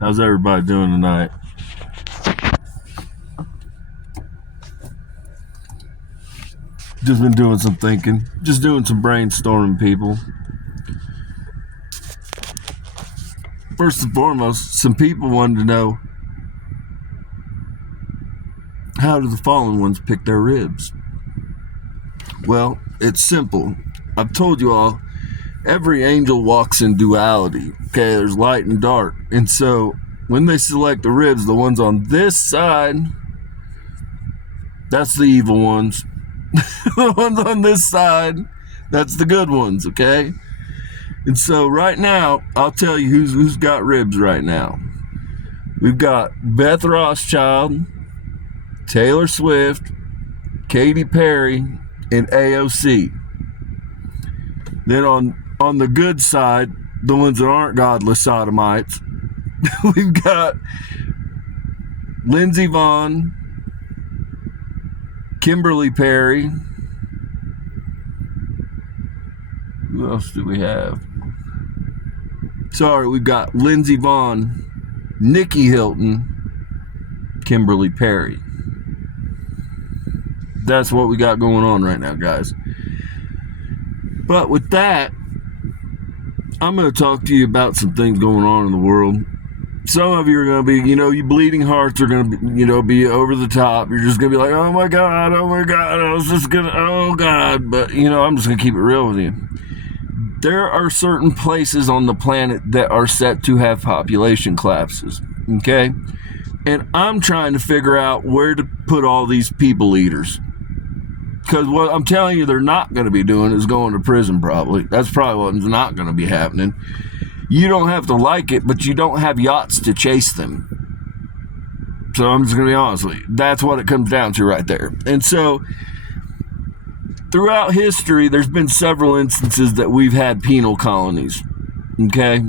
How's everybody doing tonight? Just been doing some thinking. Just doing some brainstorming, people. First and foremost, some people wanted to know, how do the fallen ones pick their ribs? Well, it's simple. I've told you all, every angel walks in duality. Okay, there's light and dark. And so when they select the ribs, the ones on this side, that's the evil ones. The ones on this side, that's the good ones, okay? And so right now, I'll tell you who's got ribs right now. We've got Beth Rothschild, Taylor Swift, Katy Perry, and AOC. Then on the good side, the ones that aren't godless sodomites, we've got Lindsey Vonn, Kimberly Perry. Who else do we have? Sorry, we've got Lindsey Vonn, Nikki Hilton, Kimberly Perry. That's what we got going on right now, guys. But with that, I'm going to talk to you about some things going on in the world. Some of you are going to be, you bleeding hearts are going to be, be over the top. You're just going to be like, oh my God, I was just going to, oh God. But, I'm just going to keep it real with you. There are certain places on the planet that are set to have population collapses, okay? And I'm trying to figure out where to put all these people eaters. Because what I'm telling you they're not going to be doing is going to prison, probably. That's probably what's not going to be happening. You don't have to like it, but you don't have yachts to chase them. So I'm just going to be honest with you. That's what it comes down to right there. And so throughout history, there's been several instances that we've had penal colonies. Okay?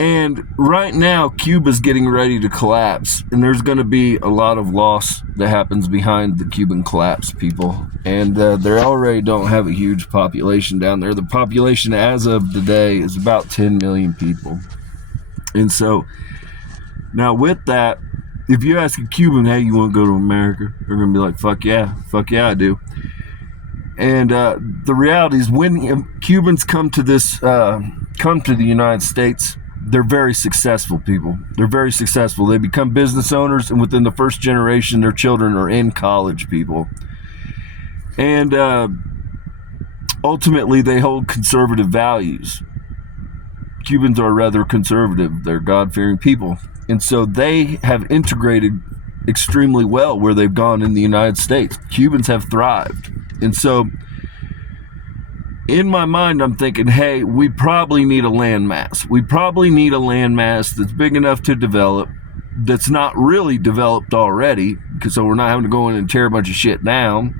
And right now, Cuba's getting ready to collapse. And there's going to be a lot of loss that happens behind the Cuban collapse, people. And they already don't have a huge population down there. The population as of today is about 10 million people. And so, now with that, if you ask a Cuban, hey, you want to go to America? They're going to be like, fuck yeah, I do. And the reality is when Cubans come to the United States, they're very successful people. They're very successful. They become business owners, and within the first generation, their children are in college, people. And ultimately, they hold conservative values. Cubans are rather conservative. They're God-fearing people. And so they have integrated extremely well where they've gone in the United States. Cubans have thrived. And so in my mind, I'm thinking, hey, we probably need a landmass. We probably need a landmass that's big enough to develop, that's not really developed already, because so we're not having to go in and tear a bunch of shit down,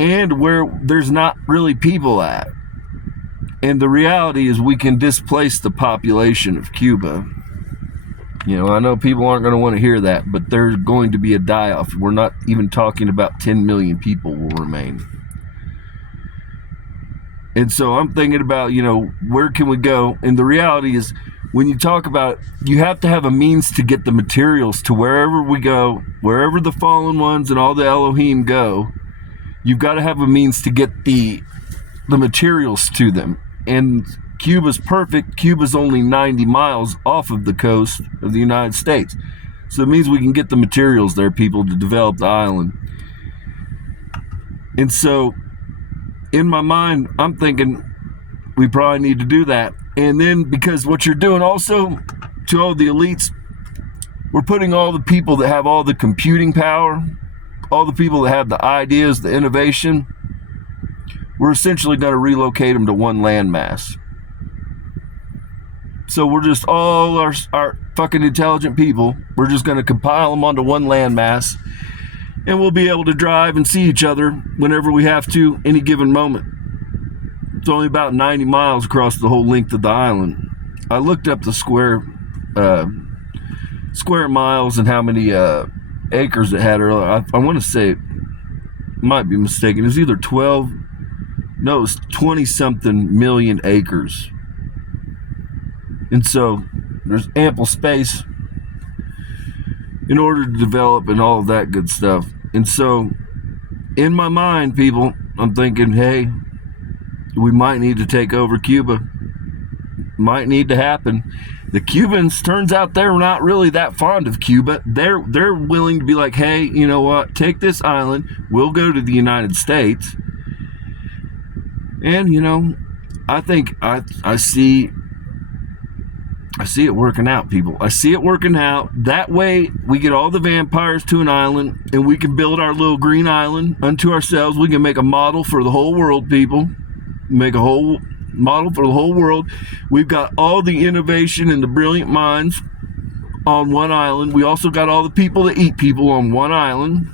and where there's not really people at. And the reality is we can displace the population of Cuba. I know people aren't going to want to hear that, but there's going to be a die-off. We're not even talking about 10 million people will remain. And so I'm thinking about, where can we go? And the reality is, when you talk about it, you have to have a means to get the materials to wherever we go, wherever the fallen ones and all the Elohim go. You've got to have a means to get the materials to them. And Cuba's perfect. Cuba's only 90 miles off of the coast of the United States. So it means we can get the materials there, people, to develop the island. And so in my mind, I'm thinking we probably need to do that. And then, because what you're doing also to all the elites, we're putting all the people that have all the computing power, all the people that have the ideas, the innovation, we're essentially going to relocate them to one landmass. So we're just all our fucking intelligent people, we're just going to compile them onto one landmass, and we'll be able to drive and see each other whenever we have to, any given moment. It's only about 90 miles across the whole length of the island. I looked up the square miles and how many acres it had earlier. I want to say, might be mistaken, it's either 20 something million acres And so there's ample space in order to develop and all of that good stuff. And so in my mind, people, I'm thinking, hey, we might need to take over Cuba. Might need to happen. The Cubans, turns out they're not really that fond of Cuba. They're willing to be like, hey, you know what? Take this island. We'll go to the United States. And, you know, I think I see it working out, people. I see it working out. That way, we get all the vampires to an island, and we can build our little green island unto ourselves. We can make a model for the whole world, people. Make a whole model for the whole world. We've got all the innovation and the brilliant minds on one island. We also got all the people that eat people on one island,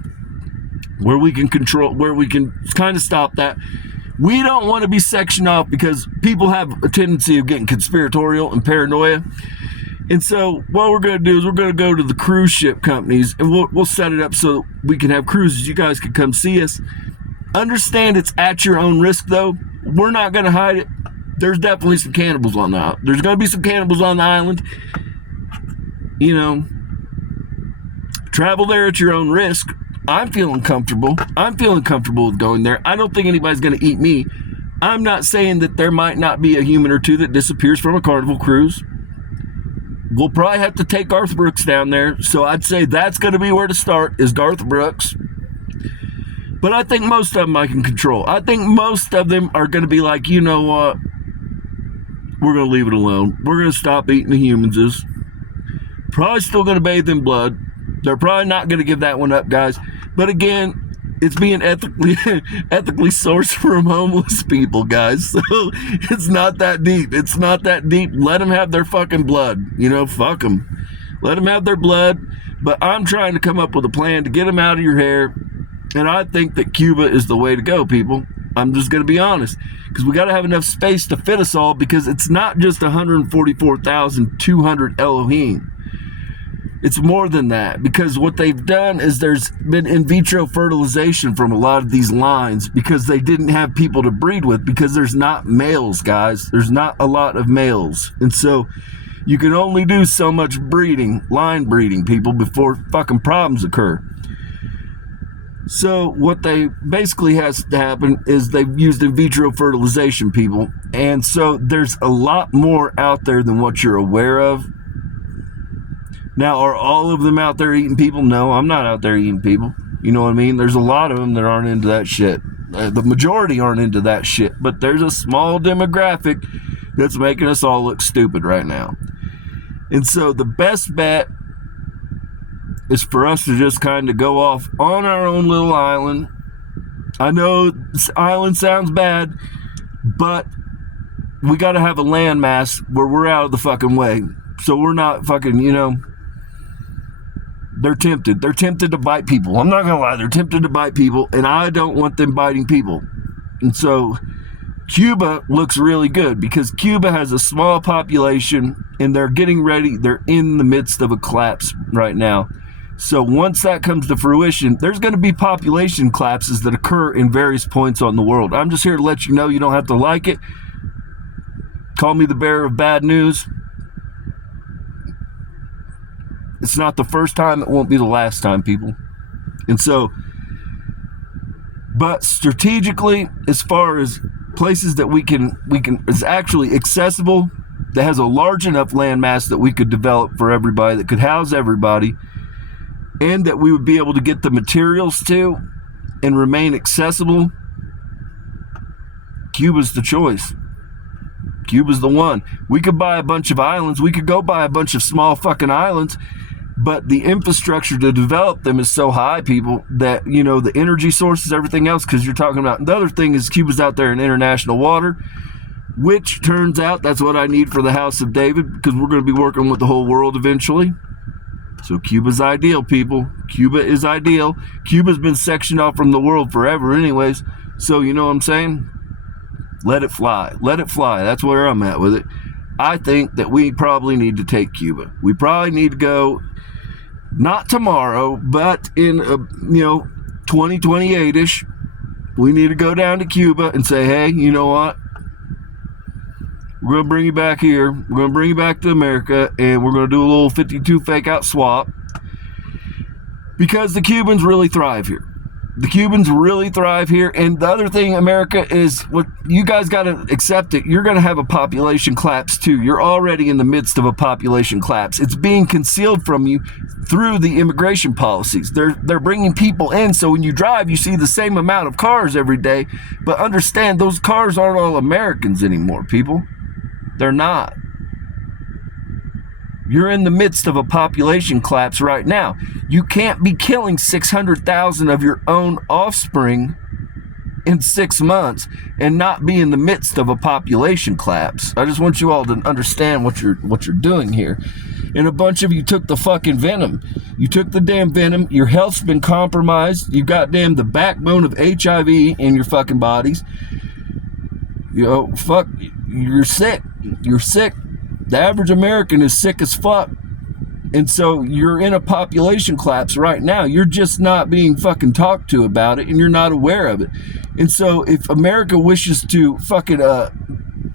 where we can control, where we can kind of stop that. We don't want to be sectioned off because people have a tendency of getting conspiratorial and paranoia. And so what we're going to do is we're going to go to the cruise ship companies, and we'll set it up so we can have cruises. You guys can come see us. Understand it's at your own risk, though. We're not going to hide it. There's definitely some cannibals on the island. There's going to be some cannibals on the island. You know, travel there at your own risk. I'm feeling comfortable. I'm feeling comfortable with going there. I don't think anybody's going to eat me. I'm not saying that there might not be a human or two that disappears from a Carnival cruise. We'll probably have to take Garth Brooks down there. So I'd say that's going to be where to start, is Garth Brooks. But I think most of them I can control. I think most of them are going to be like, you know what? We're going to leave it alone. We're going to stop eating the humans. Probably still going to bathe in blood. They're probably not going to give that one up, guys. But again, it's being ethically sourced from homeless people, guys. So it's not that deep. It's not that deep. Let them have their fucking blood. You know, fuck them. Let them have their blood. But I'm trying to come up with a plan to get them out of your hair. And I think that Cuba is the way to go, people. I'm just going to be honest. Because we got to have enough space to fit us all, because it's not just 144,200 Elohim. It's more than that, because what they've done is there's been in vitro fertilization from a lot of these lines because they didn't have people to breed with, because there's not males, guys. There's not a lot of males. And so you can only do so much breeding, line breeding, people, before fucking problems occur. So what they basically has to happen is they've used in vitro fertilization, people. And so there's a lot more out there than what you're aware of. Now, are all of them out there eating people? No, I'm not out there eating people. You know what I mean? There's a lot of them that aren't into that shit. The majority aren't into that shit. But there's a small demographic that's making us all look stupid right now. And so the best bet is for us to just kind of go off on our own little island. I know this island sounds bad, but we got to have a landmass where we're out of the fucking way. So we're not fucking, you know... They're tempted. They're tempted to bite people. I'm not going to lie. They're tempted to bite people, and I don't want them biting people. And so Cuba looks really good, because Cuba has a small population, and they're getting ready. They're in the midst of a collapse right now. So once that comes to fruition, there's going to be population collapses that occur in various points on the world. I'm just here to let you know. You don't have to like it. Call me the bearer of bad news. It's not the first time. It won't be the last time, people. And so, but strategically, as far as places that we can is actually accessible, that has a large enough landmass that we could develop for everybody, that could house everybody, and that we would be able to get the materials to and remain accessible, Cuba's the choice. Cuba's the one. We could buy a bunch of islands. We could go buy a bunch of small fucking islands. But the infrastructure to develop them is so high, people, that, you know, the energy sources, everything else, because you're talking about, the other thing is Cuba's out there in international water, which turns out that's what I need for the House of David, because we're going to be working with the whole world eventually. So Cuba's ideal, people. Cuba is ideal. Cuba's been sectioned off from the world forever anyways. So, you know what I'm saying? Let it fly. Let it fly. That's where I'm at with it. I think that we probably need to take Cuba. We probably need to go... Not tomorrow, but in, 2028-ish, we need to go down to Cuba and say, hey, you know what? We're going to bring you back here. We're going to bring you back to America, and we're going to do a little 52 fake out swap because the Cubans really thrive here. The Cubans really thrive here. And the other thing, America, is what you guys got to accept it. You're going to have a population collapse too. You're already in the midst of a population collapse. It's being concealed from you through the immigration policies. They're bringing people in, so when you drive, you see the same amount of cars every day. But understand, those cars aren't all Americans anymore, people. They're not. You're in the midst of a population collapse right now. You can't be killing 600,000 of your own offspring in 6 months and not be in the midst of a population collapse. I just want you all to understand what you're doing here. And a bunch of you took the fucking venom. You took the damn venom. Your health's been compromised. You've got damn the backbone of HIV in your fucking bodies. You know, fuck, you're sick. You're sick. The average American is sick as fuck. And so you're in a population collapse right now. You're just not being fucking talked to about it, and you're not aware of it. And so if America wishes to fucking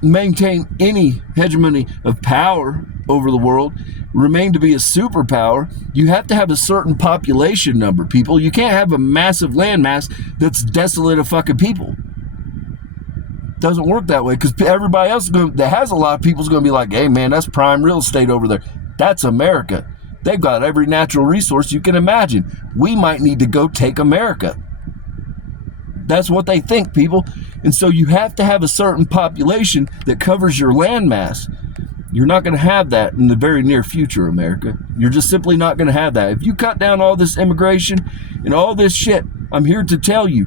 maintain any hegemony of power over the world, remain to be a superpower, you have to have a certain population number, people. You can't have a massive landmass that's desolate of fucking people. Doesn't work that way, because everybody else that has a lot of people is going to be like, hey man, that's prime real estate over there. That's America. They've got every natural resource you can imagine. We might need to go take America. That's what they think, people. And so you have to have a certain population that covers your landmass. You're not going to have that in the very near future, America. You're just simply not going to have that. If you cut down all this immigration and all this shit, I'm here to tell you,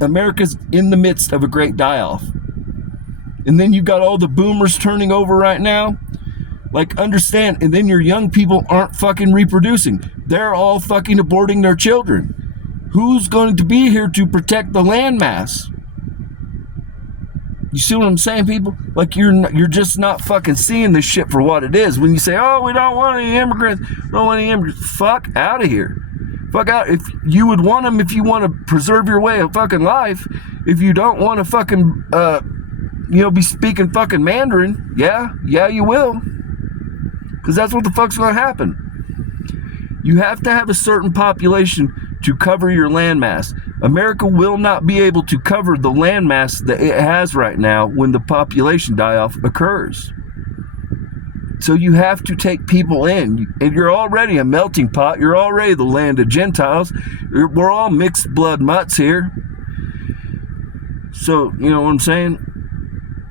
America's in the midst of a great die-off. And then you've got all the boomers turning over right now. Like, understand, and then your young people aren't fucking reproducing. They're all fucking aborting their children. Who's going to be here to protect the landmass? You see what I'm saying, people? Like, you're just not fucking seeing this shit for what it is. When you say, oh, we don't want any immigrants, fuck out of here. Fuck out. If you would want them, if you want to preserve your way of fucking life, if you don't want to fucking, be speaking fucking Mandarin, yeah, you will. Because that's what the fuck's going to happen. You have to have a certain population to cover your landmass. America will not be able to cover the landmass that it has right now when the population die-off occurs. So you have to take people in, and you're already a melting pot. You're already the land of Gentiles. We're all mixed blood mutts here. So, you know what I'm saying?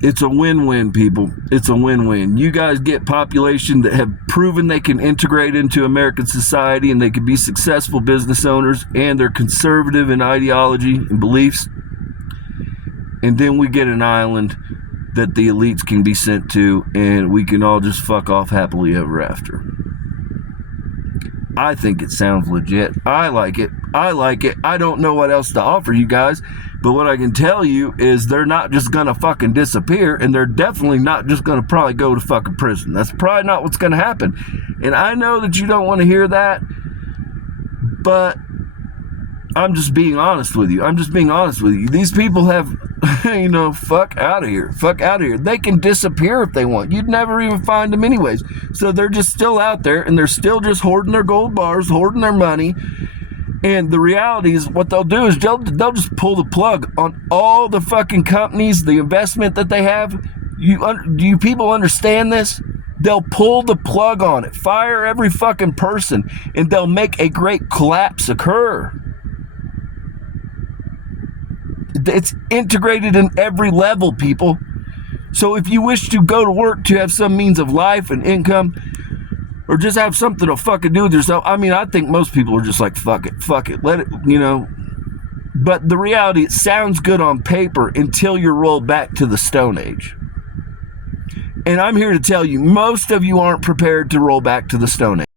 It's a win-win, people. It's a win-win. You guys get population that have proven they can integrate into American society and they can be successful business owners and they're conservative in ideology and beliefs. And then we get an island that the elites can be sent to, and we can all just fuck off happily ever after. I think it sounds legit. I like it. I don't know what else to offer you guys, but what I can tell you is they're not just gonna fucking disappear, and they're definitely not just gonna probably go to fucking prison. That's probably not what's gonna happen. And I know that you don't want to hear that, but I'm just being honest with you. These people have, fuck out of here. Fuck out of here. They can disappear if they want. You'd never even find them anyways. So they're just still out there, and they're still just hoarding their gold bars, hoarding their money. And the reality is what they'll do is they'll just pull the plug on all the fucking companies, the investment that they have. Do you people understand this? They'll pull the plug on it, fire every fucking person, and they'll make a great collapse occur. It's integrated in every level, people. So if you wish to go to work to have some means of life and income, or just have something to fucking do with yourself, I mean, I think most people are just like, fuck it, let it, But the reality, it sounds good on paper until you're rolled back to the Stone Age. And I'm here to tell you, most of you aren't prepared to roll back to the Stone Age.